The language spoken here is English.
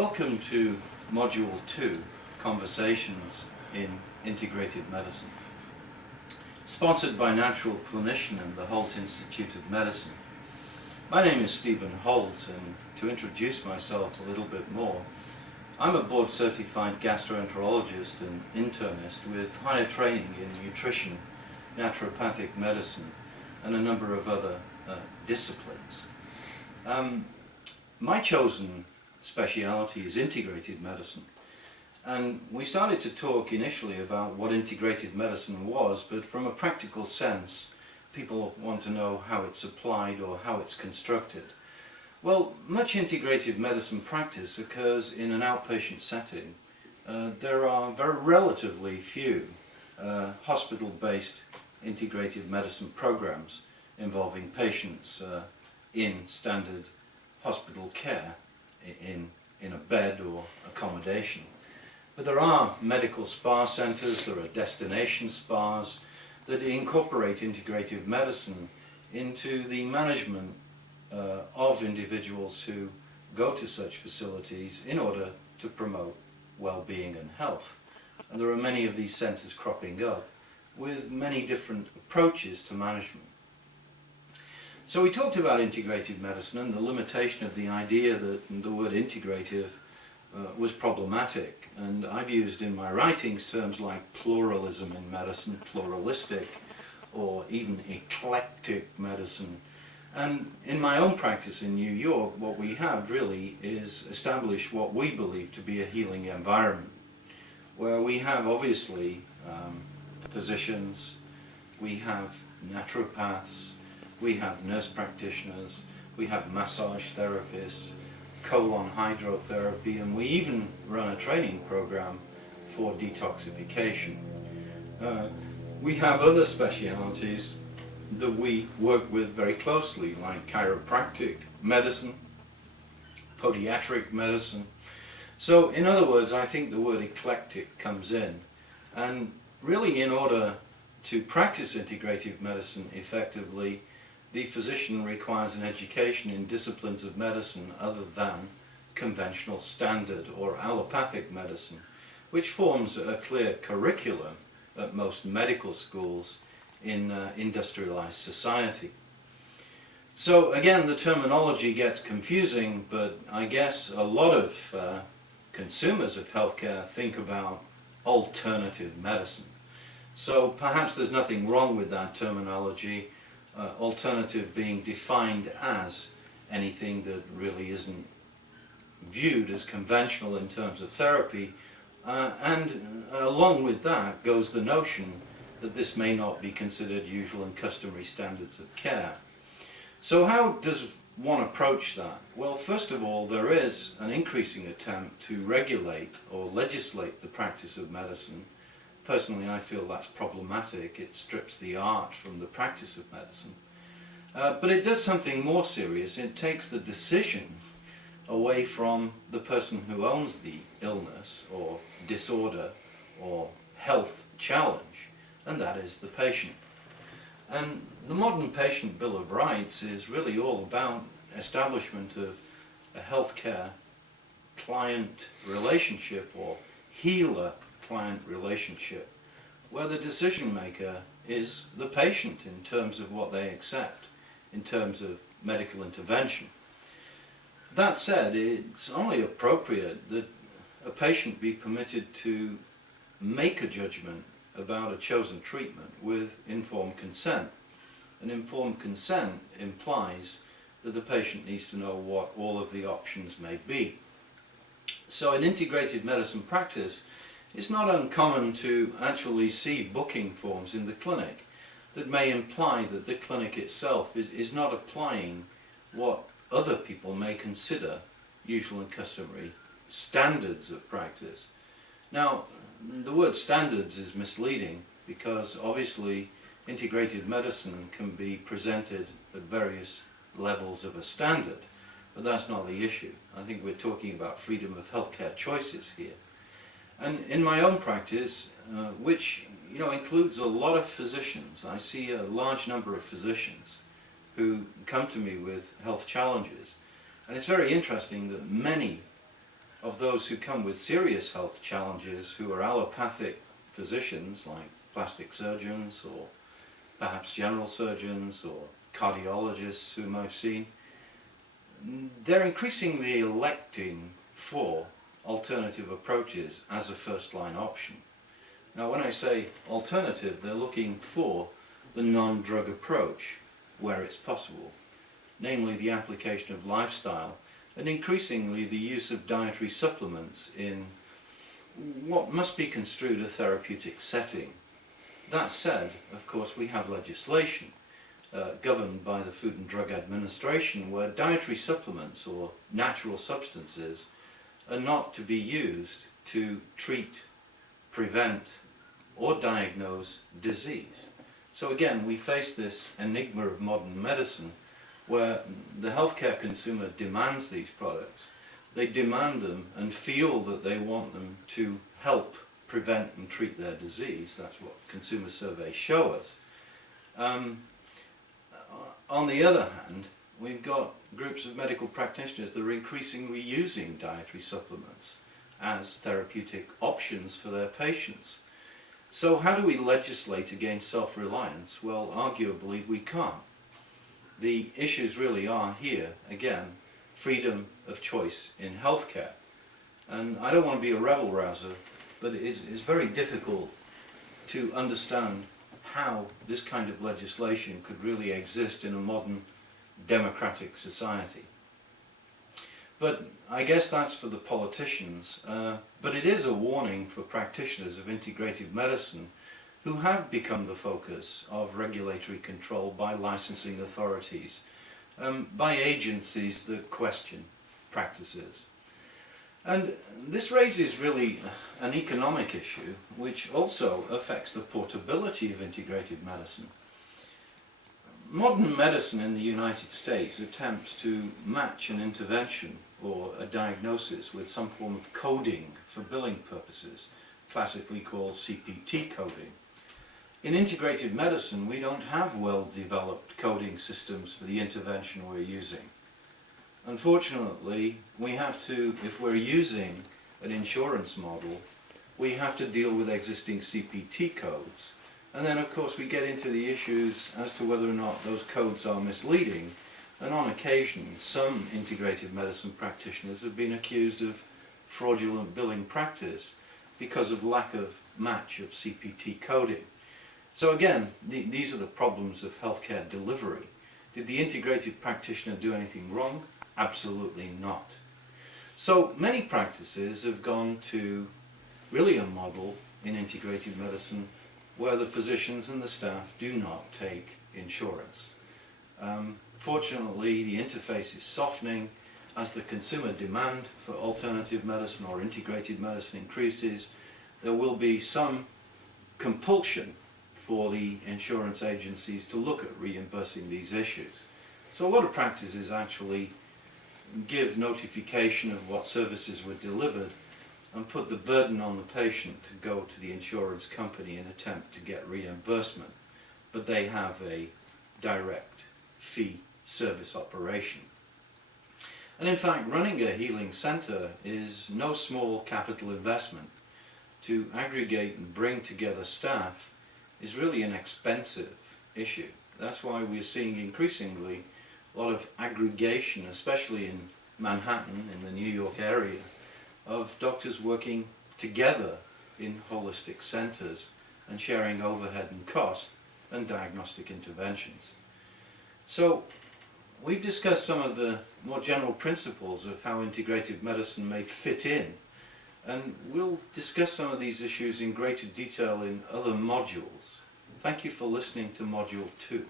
Welcome to Module 2, Conversations in Integrative Medicine. Sponsored by Natural Clinician and the Holt Institute of Medicine. My name is Stephen Holt, and to introduce myself a little bit more, I'm a board-certified gastroenterologist and internist with higher training in nutrition, naturopathic medicine, and a number of other disciplines. My chosen speciality is integrative medicine, and we started to talk initially about what integrative medicine was, but from a practical sense people want to know how it's applied or how it's constructed. Well, much integrative medicine practice occurs in an outpatient setting. There are very relatively few hospital-based integrative medicine programs involving patients in standard hospital care in a bed or accommodation. But there are medical spa centres, there are destination spas that incorporate integrative medicine into the management of individuals who go to such facilities in order to promote well-being and health. And there are many of these centres cropping up with many different approaches to management. So we talked about integrative medicine and the limitation of the idea that the word integrative was problematic, and I've used in my writings terms like pluralism in medicine, pluralistic, or even eclectic medicine. And in my own practice in New York, what we have really is established what we believe to be a healing environment, where we have obviously physicians, we have naturopaths, we have nurse practitioners, we have massage therapists, colon hydrotherapy, and we even run a training program for detoxification. We have other specialities that we work with very closely, like chiropractic medicine, podiatric medicine. So in other words, I think the word eclectic comes in, and really in order to practice integrative medicine effectively, the physician requires an education in disciplines of medicine other than conventional standard or allopathic medicine, which forms a clear curriculum at most medical schools in industrialized society. So again, the terminology gets confusing, but I guess a lot of consumers of healthcare think about alternative medicine. So perhaps there's nothing wrong with that terminology. Alternative being defined as anything that really isn't viewed as conventional in terms of therapy, and along with that goes the notion that this may not be considered usual and customary standards of care. So how does one approach that? Well, first of all, there is an increasing attempt to regulate or legislate the practice of medicine. Personally, I feel that's problematic. It strips the art from the practice of medicine. But it does something more serious. It takes the decision away from the person who owns the illness or disorder or health challenge, and that is the patient. And the modern patient Bill of Rights is really all about establishment of a healthcare client relationship or healer-client relationship, where the decision maker is the patient in terms of what they accept, in terms of medical intervention. That said, it's only appropriate that a patient be permitted to make a judgment about a chosen treatment with informed consent. And informed consent implies that the patient needs to know what all of the options may be. So in integrative medicine practice, it's not uncommon to actually see booking forms in the clinic that may imply that the clinic itself is not applying what other people may consider usual and customary standards of practice. Now, the word standards is misleading because obviously integrative medicine can be presented at various levels of a standard, but that's not the issue. I think we're talking about freedom of healthcare choices here. And in my own practice, which includes a lot of physicians, I see a large number of physicians who come to me with health challenges. And it's very interesting that many of those who come with serious health challenges who are allopathic physicians like plastic surgeons or perhaps general surgeons or cardiologists whom I've seen, they're increasingly electing for alternative approaches as a first-line option. Now when I say alternative, they're looking for the non-drug approach where it's possible, namely the application of lifestyle and increasingly the use of dietary supplements in what must be construed a therapeutic setting. That said, of course, we have legislation governed by the Food and Drug Administration where dietary supplements or natural substances are not to be used to treat, prevent or diagnose disease. So again, we face this enigma of modern medicine where the healthcare consumer demands these products. They demand them and feel that they want them to help prevent and treat their disease. That's what consumer surveys show us. On the other hand, we've got groups of medical practitioners that are increasingly using dietary supplements as therapeutic options for their patients. So how do we legislate against self-reliance? Well, arguably we can't. The issues really are here, again, freedom of choice in healthcare. And I don't want to be a rebel-rouser, but it's very difficult to understand how this kind of legislation could really exist in a modern democratic society. But I guess that's for the politicians, but it is a warning for practitioners of integrative medicine who have become the focus of regulatory control by licensing authorities, by agencies that question practices. And this raises really an economic issue which also affects the portability of integrative medicine. Modern medicine in the United States attempts to match an intervention or a diagnosis with some form of coding for billing purposes, classically called CPT coding. In integrative medicine, we don't have well-developed coding systems for the intervention we're using. Unfortunately, we have to, if we're using an insurance model, we have to deal with existing CPT codes. And then of course we get into the issues as to whether or not those codes are misleading. And on occasion, some integrative medicine practitioners have been accused of fraudulent billing practice because of lack of match of CPT coding. So again, these are the problems of healthcare delivery. Did the integrative practitioner do anything wrong? Absolutely not. So many practices have gone to really a model in integrative medicine where the physicians and the staff do not take insurance. Fortunately, the interface is softening as the consumer demand for alternative medicine or integrated medicine increases. There will be some compulsion for the insurance agencies to look at reimbursing these issues. So a lot of practices actually give notification of what services were delivered and put the burden on the patient to go to the insurance company and attempt to get reimbursement. But they have a direct fee service operation. And in fact, running a healing center is no small capital investment. To aggregate and bring together staff is really an expensive issue. That's why we're seeing increasingly a lot of aggregation, especially in Manhattan, in the New York area, of doctors working together in holistic centers and sharing overhead and cost and diagnostic interventions. So we've discussed some of the more general principles of how integrative medicine may fit in, and we'll discuss some of these issues in greater detail in other modules. Thank you for listening to Module 2.